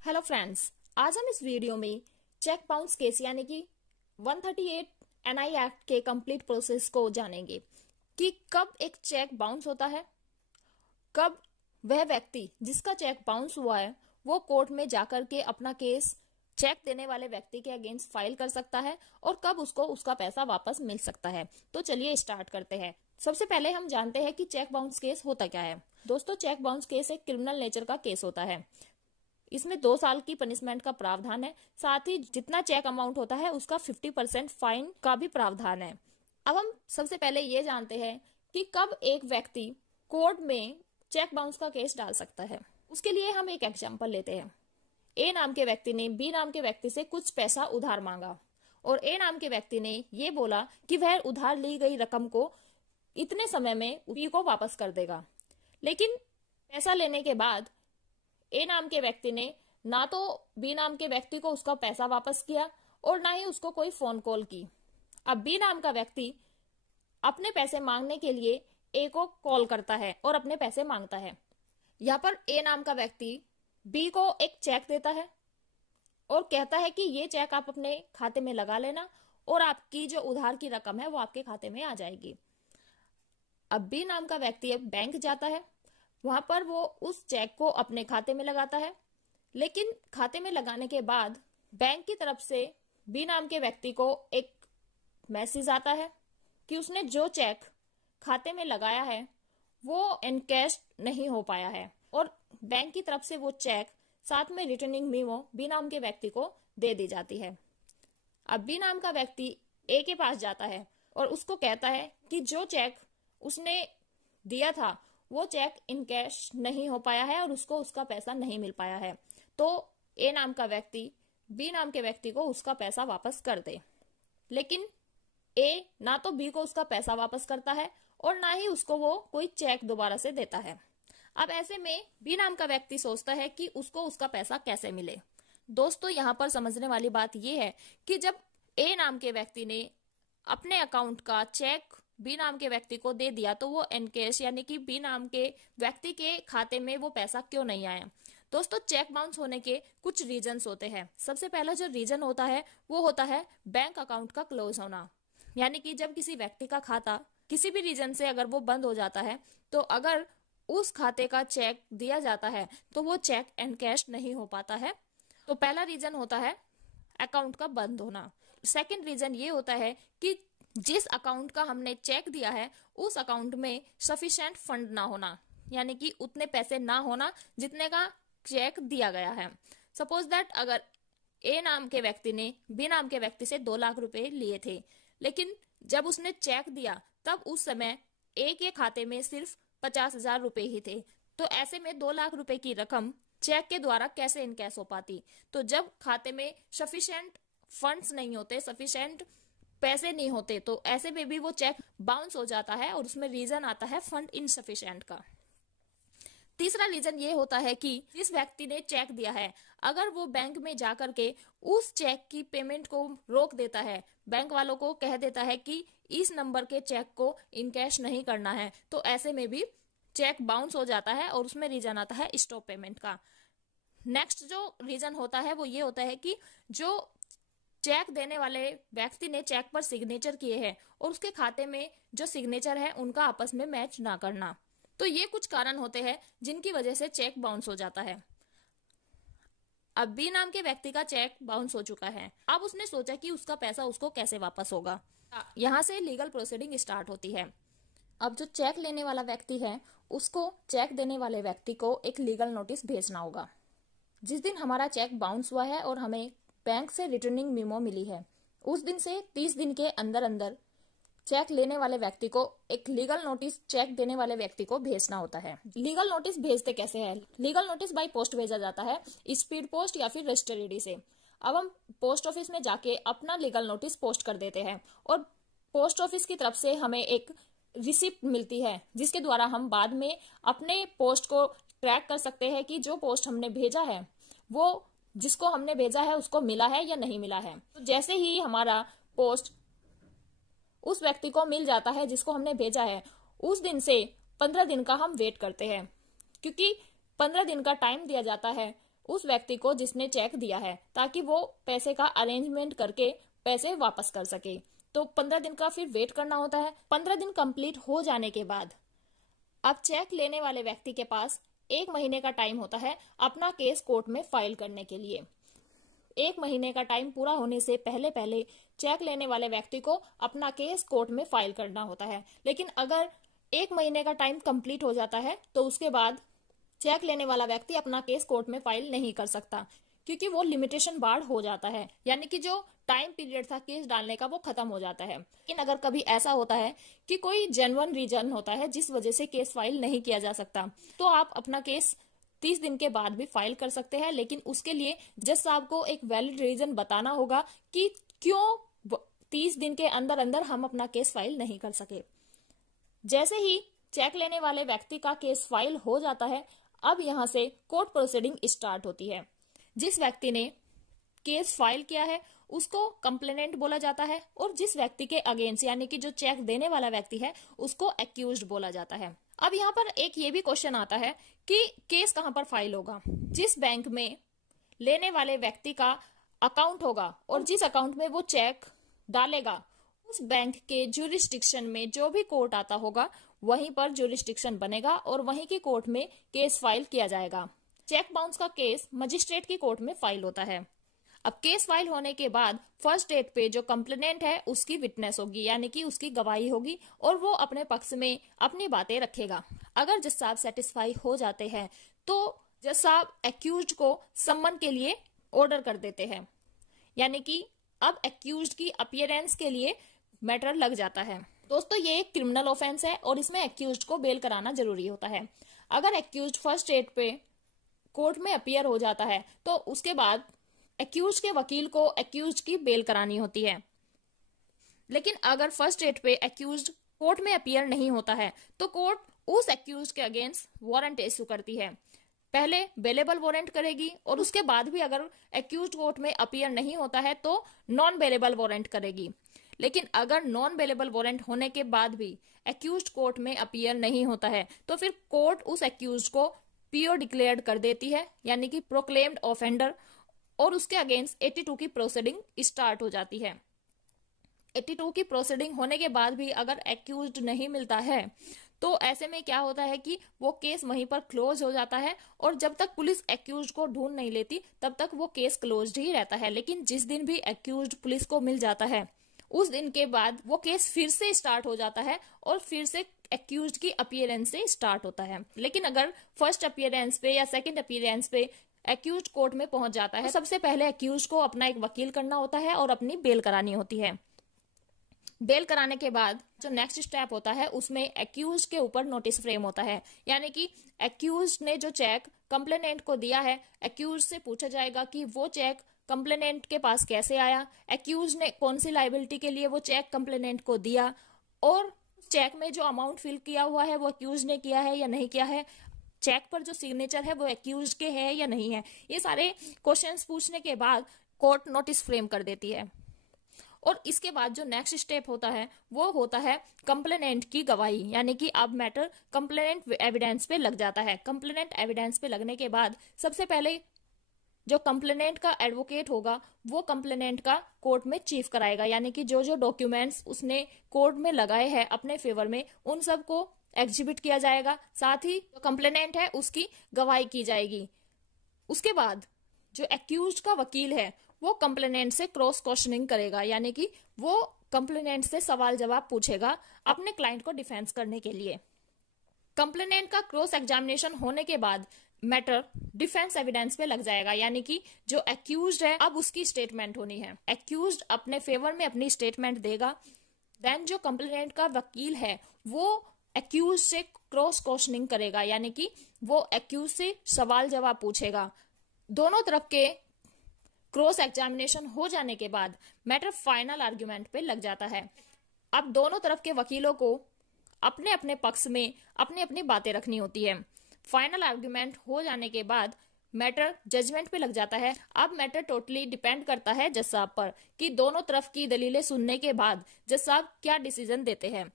Hello friends, आज हम इस वीडियो में चेक बाउंस केस यानी कि 138 एनआई एक्ट के कंप्लीट प्रोसेस को जानेंगे कि कब एक चेक बाउंस होता है, कब वह व्यक्ति जिसका चेक बाउंस हुआ है वो कोर्ट में जाकर के अपना केस चेक देने वाले व्यक्ति के अगेंस्ट फाइल कर सकता है और कब उसको उसका पैसा वापस मिल सकता है। तो चलिए स्टार्ट करते हैं। सबसे पहले हम जानते हैं कि चेक बाउंस केस होता क्या है। दोस्तों, चेक बाउंस केस एक क्रिमिनल नेचर का केस होता है। इसमें 2 साल की पनिशमेंट का प्रावधान है, साथ ही जितना चेक अमाउंट होता है उसका 50% फाइन का भी प्रावधान है। अब हम सबसे पहले ये जानते हैं कि कब एक व्यक्ति कोर्ट में चेक बाउंस का केस डाल सकता है। उसके लिए हम एक एग्जांपल लेते हैं। ए नाम के व्यक्ति ने बी नाम के व्यक्ति से कुछ पैसा उधार मांगा और ए नाम के व्यक्ति ने ये बोला कि वह उधार ली गई रकम को इतने समय में बी को वापस कर देगा। लेकिन पैसा लेने के बाद ए नाम के व्यक्ति ने ना तो बी नाम के व्यक्ति को उसका पैसा वापस किया और ना ही उसको कोई फोन कॉल की। अब बी नाम का व्यक्ति अपने पैसे मांगने के लिए ए को कॉल करता है और अपने पैसे मांगता है। यहाँ पर ए नाम का व्यक्ति बी को एक चेक देता है और कहता है कि ये चेक आप अपने खाते में लगा लेना और आपकी जो उधार की रकम है वो आपके खाते में आ जाएगी। अब बी नाम का व्यक्ति अब बैंक जाता है, वहां पर वो उस चेक को अपने खाते में लगाता है। लेकिन खाते में लगाने के बाद बैंक की तरफ से बी नाम के व्यक्ति को एक मैसेज आता है कि उसने जो चेक खाते में लगाया है वो एनकैश नहीं हो पाया है और बैंक की तरफ से वो चेक साथ में रिटर्निंग मीमो बी नाम के व्यक्ति को दे दी जाती है। अब बी नाम का व्यक्ति ए के पास जाता है और उसको कहता है कि जो चेक उसने दिया था वो चेक इन कैश नहीं हो पाया है और उसको उसका पैसा नहीं मिल पाया है, तो ए नाम का व्यक्ति बी नाम के व्यक्ति को उसका पैसा वापस कर दे। लेकिन ए ना तो बी को उसका पैसा वापस करता है और ना ही उसको वो कोई चेक दोबारा से देता है। अब ऐसे में बी नाम का व्यक्ति सोचता है कि उसको उसका पैसा कैसे मिले। दोस्तों, यहाँ पर समझने वाली बात यह है कि जब ए नाम के व्यक्ति ने अपने अकाउंट का चेक बी नाम के व्यक्ति को दे दिया तो वो एनकैश यानी कि बी नाम के व्यक्ति के खाते में वो पैसा क्यों नहीं आया। दोस्तों, चेक बाउंस होने के कुछ रीजंस होते हैं। सबसे पहला जो रीजन होता है वो होता है बैंक अकाउंट का क्लोज होना, यानी कि जब किसी व्यक्ति का खाता किसी भी रीजन से अगर वो बंद हो जाता है तो अगर उस खाते का चेक दिया जाता है तो वो चेक एनकैश नहीं हो पाता है। तो पहला रीजन होता है अकाउंट का बंद होना। सेकंड रीजन ये होता है कि जिस अकाउंट का हमने चेक दिया है उस अकाउंट में सफिशिएंट फंड ना होना, यानी कि उतने पैसे ना होना जितने का चेक दिया गया है। सपोज दैट अगर ए नाम के व्यक्ति ने बी नाम के व्यक्ति से 2 लाख रुपए लिए थे, लेकिन जब उसने चेक दिया तब उस समय ए के खाते में सिर्फ 50,000 रुपए ही थे। तो ऐसे में 2 लाख रुपए की रकम चेक के द्वारा कैसे इनकैश हो पाती। तो जब खाते में सफिशिएंट फंड्स नहीं होते, सफिशिएंट पैसे नहीं होते, तो ऐसे में भी वो चेक बाउंस हो जाता है और उसमें रीजन आता है फंड इनसफिशिएंट का। तीसरा रीजन ये होता है कि जिस व्यक्ति ने चेक दिया है अगर वो बैंक में जाकर के उस चेक की पेमेंट को रोक देता है, बैंक वालों को कह देता है कि इस नंबर के चेक को इनकैश नहीं करना है, तो ऐसे में भी चेक बाउंस हो जाता है और उसमें रीजन आता है स्टॉप पेमेंट का। नेक्स्ट जो रीजन होता है वो ये होता है कि जो चेक देने वाले व्यक्ति ने चेक पर सिग्नेचर किए हैं और उसके खाते में जो सिग्नेचर है उनका आपस में मैच ना करना। तो ये कुछ कारण होते हैं जिनकी वजह से चेक बाउंस हो जाता है। अब बी नाम के व्यक्ति का चेक बाउंस हो चुका है। अब उसने सोचा कि उसका पैसा उसको कैसे वापस होगा। यहाँ से लीगल प्रोसीडिंग स्टार्ट होती है। अब जो चेक लेने वाला व्यक्ति है उसको चेक देने वाले व्यक्ति को एक लीगल नोटिस भेजना होगा। जिस दिन हमारा चेक बाउंस हुआ है और हमें बैंक से रिटर्निंग मीमो मिली है उस दिन से 30 दिन के अंदर अंदर चेक लेने वाले व्यक्ति को एक लीगल नोटिस चेक देने वाले व्यक्ति को भेजना होता है। लीगल नोटिस भेजते कैसे है? लीगल नोटिस बाय पोस्ट भेजा जाता है, स्पीड पोस्ट या फिर रजिस्टर ईडी से। अब हम पोस्ट ऑफिस में जाके अपना लीगल नोटिस पोस्ट कर देते हैं और पोस्ट ऑफिस की तरफ से हमें एक रिसिप्ट मिलती है जिसके द्वारा हम बाद में अपने पोस्ट को ट्रैक कर सकते हैं कि जो पोस्ट हमने भेजा है वो जिसको हमने भेजा है उसको मिला है या नहीं मिला है। तो जैसे ही हमारा पोस्ट उस व्यक्ति को मिल जाता है जिसको हमने भेजा है, उस दिन से 15 दिन का हम वेट करते हैं, क्योंकि 15 दिन का टाइम दिया जाता है उस व्यक्ति को जिसने चेक दिया है, ताकि वो पैसे का अरेंजमेंट करके पैसे वापस कर सके। तो 15 दिन का फिर वेट करना होता है। 15 दिन कंप्लीट हो जाने के बाद अब चेक लेने वाले व्यक्ति के पास 1 महीने का टाइम होता है अपना केस कोर्ट में फाइल करने के लिए। 1 महीने का टाइम पूरा होने से पहले पहले चेक लेने वाले व्यक्ति को अपना केस कोर्ट में फाइल करना होता है। लेकिन अगर 1 महीने का टाइम कंप्लीट हो जाता है तो उसके बाद चेक लेने वाला व्यक्ति अपना केस कोर्ट में फाइल नहीं कर सकता, क्योंकि वो लिमिटेशन बार हो जाता है, यानी कि जो टाइम पीरियड था केस डालने का वो खत्म हो जाता है। लेकिन अगर कभी ऐसा होता है कि कोई जेन्युइन रीजन होता है जिस वजह से केस फाइल नहीं किया जा सकता, तो आप अपना केस 30 दिन के बाद भी फाइल कर सकते हैं। लेकिन उसके लिए जज साहब को एक वैलिड रीजन बताना होगा कि क्यों 30 दिन के अंदर अंदर हम अपना केस फाइल नहीं कर सके। जैसे ही चेक लेने वाले व्यक्ति का केस फाइल हो जाता है, अब यहां से कोर्ट प्रोसीडिंग स्टार्ट होती है। जिस व्यक्ति ने केस फाइल किया है उसको कंप्लेनेंट बोला जाता है, और जिस व्यक्ति के अगेंस्ट यानी कि जो चेक देने वाला व्यक्ति है उसको एक्यूज्ड बोला जाता है। अब यहाँ पर एक ये भी क्वेश्चन आता है कि केस कहां पर फाइल होगा। जिस बैंक में लेने वाले व्यक्ति का अकाउंट होगा और जिस अकाउंट में वो चेक डालेगा, उस बैंक के ज्यूरिस्डिक्शन में जो भी कोर्ट आता होगा वहीं पर ज्यूरिस्डिक्शन बनेगा और वहीं की कोर्ट में केस फाइल किया जाएगा। चेक बाउंस का केस मजिस्ट्रेट की कोर्ट में फाइल होता है। अब केस फाइल होने के बाद फर्स्ट डेट पे जो कंप्लेनेंट है उसकी विटनेस होगी, यानी कि उसकी गवाही होगी, और वो अपने पक्ष में अपनी बातें रखेगा। अगर जज साहब सेटिस्फाई हो जाते हैं तो जज साहब एक्यूज्ड को सम्मन के लिए ऑर्डर कर देते हैं, यानी कि अब एक्यूज्ड की अपीयरेंस के लिए मैटर लग जाता है। दोस्तों, ये एक क्रिमिनल ऑफेंस है और इसमें एक्यूज्ड को बेल कराना जरूरी होता है। अगर एक्यूज्ड फर्स्ट डेट पे कोर्ट में अपीयर हो जाता है तो उसके बाद एक्यूज्ड के वकील को एक्यूज्ड की बेल करानी होती है। लेकिन अगर फर्स्ट डेट पे एक्यूज्ड कोर्ट में अपीयर नहीं होता है तो कोर्ट उस एक्यूज्ड के अगेंस्ट वारंट इश्यू करती है। पहले बेलेबल वारंट करेगी और उसके बाद भी अगर एक्यूज्ड कोर्ट में अपीयर नहीं होता है तो नॉन बेलेबल वारंट करेगी। लेकिन अगर नॉन बेलेबल वारंट होने के बाद भी एक्यूज्ड कोर्ट में अपीयर नहीं होता है तो फिर कोर्ट उस एक्यूज्ड को पीओ डिक्लेयर्ड कर देती है, यानी कि प्रोक्लेम्ड ऑफेंडर, और उसके अगेंस्ट 82 की प्रोसीडिंग स्टार्ट हो जाती है। 82 की प्रोसीडिंग होने के बाद भी अगर एक्यूज्ड नहीं मिलता है तो ऐसे में क्या होता है कि वो केस वहीं पर क्लोज हो जाता है, और जब तक पुलिस एक्यूज्ड को ढूंढ नहीं लेती तब तक वो केस क्लोज्ड ही रहता है। लेकिन जिस दिन भी एक्यूज्ड पुलिस को मिल जाता है उस दिन के बाद वो केस फिर से स्टार्ट हो जाता है और फिर से एक्यूज्ड की अपीयरेंस से स्टार्ट होता है। लेकिन अगर फर्स्ट अपीयरेंस पे या सेकंड अपीयरेंस पे एक्यूज्ड कोर्ट में पहुंच जाता है तो सबसे पहले एक्यूज्ड को अपना एक वकील करना होता है और अपनी बेल करानी होती है। बेल कराने के बाद जो नेक्स्ट स्टेप होता है उसमें एक्यूज्ड के ऊपर नोटिस फ्रेम होता है, यानी कि एक्यूज्ड ने जो चेक कंप्लेनेंट को दिया है, एक्यूज्ड से पूछा जाएगा कि वो चेक कंप्लेनेंट के पास कैसे आया, एक्यूज्ड ने कौन सी लायबिलिटी के लिए वो चेक कंप्लेनेंट को दिया, और चेक में जो अमाउंट फिल किया हुआ है वो एक्यूज्ड ने किया है या नहीं किया है, चेक पर जो सिग्नेचर है वो एक्यूज्ड के है या नहीं है। ये सारे क्वेश्चंस पूछने के बाद कोर्ट नोटिस फ्रेम कर देती है। और इसके बाद जो नेक्स्ट स्टेप होता है वो होता है कंप्लेनेंट की गवाही, यानी कि अब मैटर कंप्लेनेंट एविडेंस पे लग जाता है। कंप्लेनेंट एविडेंस पे लगने के बाद सबसे पहले जो कंप्लेनेंट का एडवोकेट होगा वो कंप्लेनेंट का कोर्ट में चीफ कराएगा, यानी कि जो जो डॉक्यूमेंट्स उसने कोर्ट में लगाए हैं अपने फेवर में उन सब को एग्जिबिट किया जाएगा, साथ ही जो कंप्लेनेंट है उसकी गवाही की जाएगी। उसके बाद जो एक्यूज्ड का वकील है वो कंप्लेनेंट से क्रॉस क्वेश्चनिंग करेगा, यानी कि वो कंप्लेनेंट से सवाल जवाब पूछेगा अपने क्लाइंट को डिफेंस करने के लिए। कंप्लेनेंट का क्रॉस एग्जामिनेशन होने के बाद मैटर डिफेंस एविडेंस पे लग जाएगा, यानी कि जो एक्यूज्ड है अब उसकी स्टेटमेंट होनी है। एक्यूज्ड अपने फेवर में अपनी स्टेटमेंट देगा, देन जो कंप्लेनेंट का वकील है वो एक्यूज से क्रॉस क्वेश्चनिंग करेगा, यानी कि वो एक्यूज से सवाल जवाब पूछेगा। दोनों तरफ के क्रॉस एग्जामिनेशन हो जाने के बाद मैटर फाइनल आर्ग्यूमेंट पे लग जाता है। अब दोनों तरफ के वकीलों को अपने अपने पक्ष में अपनी अपनी बातें रखनी होती है। फाइनल आर्ग्यूमेंट हो जाने के बाद मैटर जजमेंट पे लग जाता है। अब मैटर टोटली डिपेंड करता है जज साहब पर कि दोनों तरफ की दलीलें सुनने के बाद जज साहब क्या डिसीजन देते हैं।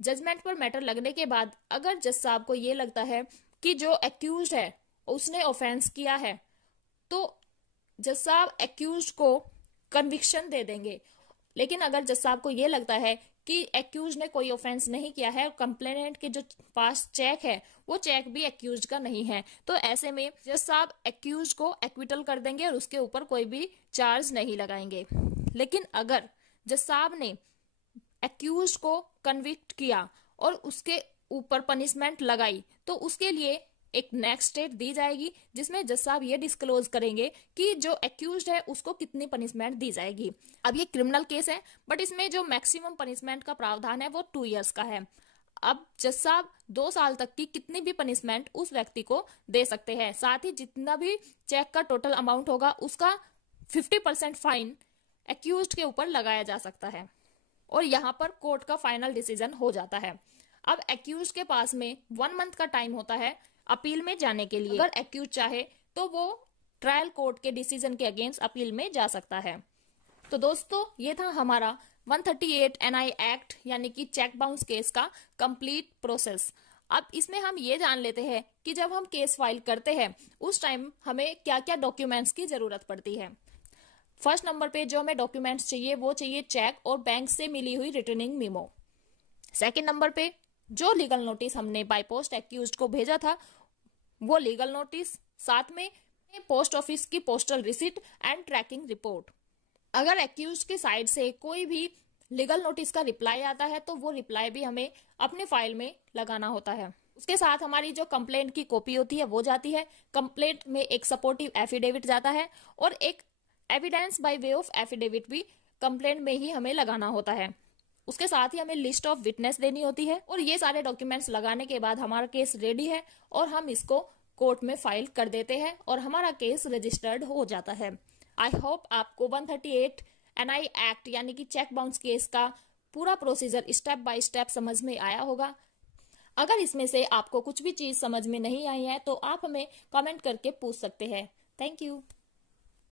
जजमेंट पर मैटर लगने के बाद अगर जज साहब को ये लगता है कि जो एक्यूज्ड है उसने ऑफेंस किया है तो जज साहब एक्यूज को कन्विक्शन दे देंगे। लेकिन अगर जज साहब को ये लगता है कि एक्यूज ने कोई ऑफेंस नहीं किया है, कंप्लेनेंट के जो पास चेक है वो चेक भी एक्यूज का नहीं है, तो ऐसे में जज साहब एक्यूज को एक्विटल कर देंगे और उसके ऊपर कोई भी चार्ज नहीं लगाएंगे। लेकिन अगर जज साहब ने एक्यूज को कन्विक्ट किया और उसके ऊपर पनिशमेंट लगाई, तो उसके लिए एक नेक्स्ट स्टेप दी जाएगी जिसमें जज साहब ये डिस्क्लोज करेंगे कि जो एक्यूज्ड है उसको कितनी पनिशमेंट दी जाएगी। अब ये क्रिमिनल केस है, बट इसमें जो मैक्सिमम पनिशमेंट का प्रावधान है वो 2 इयर्स का है। अब जज साहब 2 साल तक की कितनी भी पनिशमेंट उस व्यक्ति को दे सकते हैं। साथ ही जितना भी चेक का टोटल अमाउंट होगा उसका 50% फाइन एक्यूज्ड के ऊपर लगाया जा सकता है और यहाँ पर कोर्ट का फाइनल डिसीजन हो जाता है। अब एक्यूज के पास में 1 मंथ का टाइम होता है अपील में जाने के लिए। अगर एक्यूज चाहे तो वो ट्रायल कोर्ट के डिसीजन के अगेंस्ट अपील में जा सकता है। तो दोस्तों, ये था हमारा 138 NI एक्ट यानी कि चेक बाउंस केस का कंप्लीट प्रोसेस। अब इसमें हम ये जान लेते हैं कि जब हम केस फाइल करते हैं उस टाइम हमें क्या क्या डॉक्यूमेंट्स की जरूरत पड़ती है। फर्स्ट नंबर पे जो हमें डॉक्यूमेंट्स चाहिए वो चाहिए चेक और बैंक से मिली हुई रिटर्निंग मेमो। सेकंड नंबर पे जो लीगल नोटिस हमने बाय पोस्ट एक्यूज्ड को भेजा था वो लीगल नोटिस, साथ में पोस्ट ऑफिस की postal receipt and tracking report. अगर एक्यूज्ड की साइड से कोई भी लीगल नोटिस का रिप्लाई आता है तो वो रिप्लाई भी हमें अपने फाइल में लगाना होता है। उसके साथ हमारी जो कंप्लेंट की कॉपी होती है वो जाती है। कंप्लेंट में एक सपोर्टिव एफिडेविट जाता है और एक evidence by way of affidavit भी कंप्लेंट में ही हमें लगाना होता है। उसके साथ ही हमें लिस्ट ऑफ विटनेस देनी होती है और ये सारे डॉक्यूमेंट्स लगाने के बाद हमारा केस रेडी है और हम इसको कोर्ट में फाइल कर देते हैं और हमारा केस रजिस्टर्ड हो जाता है। आई होप आपको 138 NI एक्ट यानी कि चेक बाउंस केस का पूरा प्रोसीजर स्टेप बाय स्टेप समझ में आया होगा। अगर इसमें से आपको कुछ भी चीज समझ में नहीं आई है तो आप हमें कमेंट करके पूछ सकते हैं। Thank you.